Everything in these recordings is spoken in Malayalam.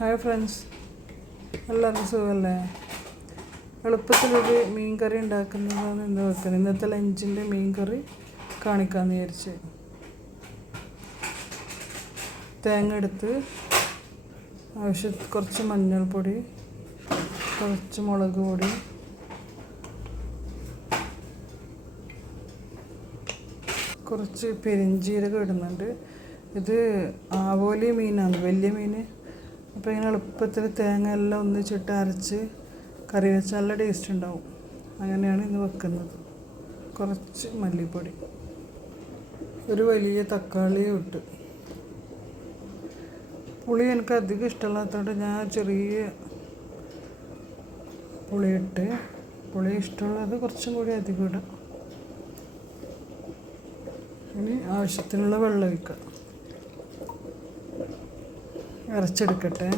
ഹായ് ഫ്രണ്ട്സ് എല്ലാവർക്കും സുഖമല്ലേ? എളുപ്പത്തിലൊരു മീൻ കറി ഉണ്ടാക്കുന്നതാണ് ഇന്ന് വെക്കുന്നത്. ഇന്നത്തെ ലഞ്ചിന്റെ മീൻ കറി കാണിക്കാമെന്ന് വിചാരിച്ച്. തേങ്ങ എടുത്ത് ആവശ്യ കുറച്ച് മഞ്ഞൾപ്പൊടി കുറച്ച് മുളക് പൊടി കുറച്ച് പെരിഞ്ചീരകം ഇടുന്നുണ്ട്. ഇത് ആവോലി മീനാണ്. വലിയ മീൻ. അപ്പോൾ ഇങ്ങനെ എളുപ്പത്തിൽ തേങ്ങ എല്ലാം ഒന്നിച്ചിട്ട് അരച്ച് കറി വെച്ച് നല്ല ടേസ്റ്റ് ഉണ്ടാവും. അങ്ങനെയാണ് ഇന്ന് വെക്കുന്നത്. കുറച്ച് മല്ലിപ്പൊടി. ഒരു വലിയ തക്കാളി ഇട്ട്. പുളി എനിക്ക് അധികം ഇഷ്ടമില്ലാത്തതുകൊണ്ട് ഞാൻ ചെറിയ പുളി ഇട്ട്. പുളി ഇഷ്ടമുള്ളത് കുറച്ചും കൂടി അധികം ഇടാം. ഇനി ആവശ്യത്തിനുള്ള വെള്ളം ഒഴിക്കാം. അരച്ചെടുക്കട്ടെ.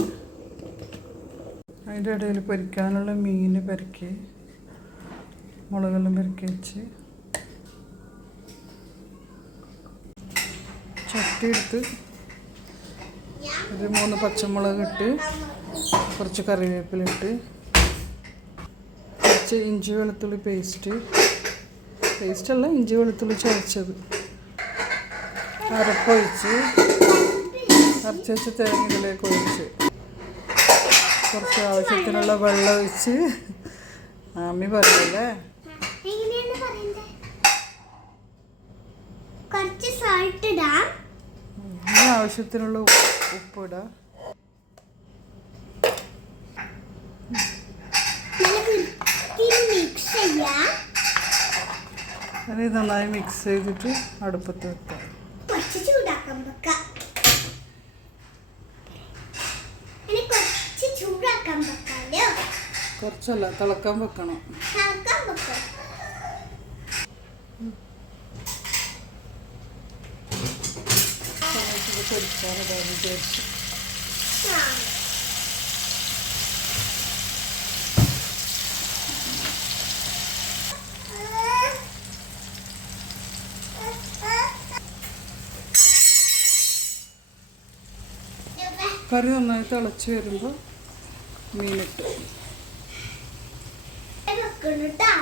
അതിന്റെ ഇടയിൽ പൊരിക്കാനുള്ള മീൻ പെരക്കി മുളകെല്ലാം പെരക്കി വെച്ച്. ചട്ടി എടുത്ത് ഒരു മൂന്ന് പച്ചമുളക് ഇട്ട് കുറച്ച് കറിവേപ്പിലിട്ട് കുറച്ച് ഇഞ്ചി വെളുത്തുള്ളി പേസ്റ്റ്. പേസ്റ്റല്ല ഇഞ്ചി വെളുത്തുള്ളി ചതച്ചത്. അരപ്പൊഴിച്ച് അരച്ച് വെച്ച് തേങ്ങ ഇതിലേക്ക് ഒഴിച്ച് കുറച്ച് ആവശ്യത്തിനുള്ള വെള്ളം ഒഴിച്ച് അമ്മി പറയല്ലേ ഇനി ആവശ്യത്തിനുള്ള ഉപ്പ് ഉപ്പിടാം അത് നന്നായി മിക്സ് ചെയ്തിട്ട് അടുപ്പത്ത് വെക്കാം കുറച്ച് ചൂടാക്കാൻ വെക്കാം ഇനി കുറച്ച് ചൂടാക്കാൻ വെക്കാലോ കുറച്ചല്ല തിളക്കാൻ വെക്കണം പൊരിക്കാനതാണ് വിചാരിച്ചു. കറി നന്നായി തിളച്ച് വരുമ്പോൾ മീനിട്ട് വെക്കണട്ടാ.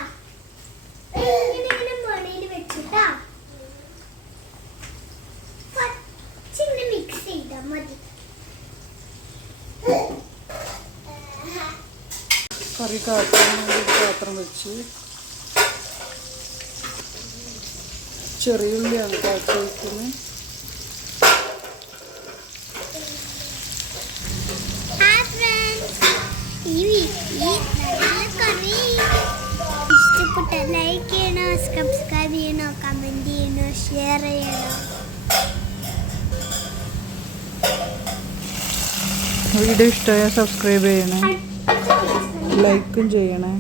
ഇങ്ങനെ ഇങ്ങനെ മുകളിൽ വെച്ചിട്ടാ കുറച്ചിങ്ങനെ മിക്സ് ചെയ്താൽ മതി. കറി കാട്ടാൻ വേണ്ടി പാത്രം വെച്ച് ചെറിയുള്ളിയാണ് കാച്ചി വയ്ക്കുന്നത് ഈ ഷെയർ ചെയ്യണം വീഡിയോ ഇഷ്ടമായ സബ്സ്ക്രൈബ് ചെയ്യണേ. ലൈക്കും ചെയ്യണേ.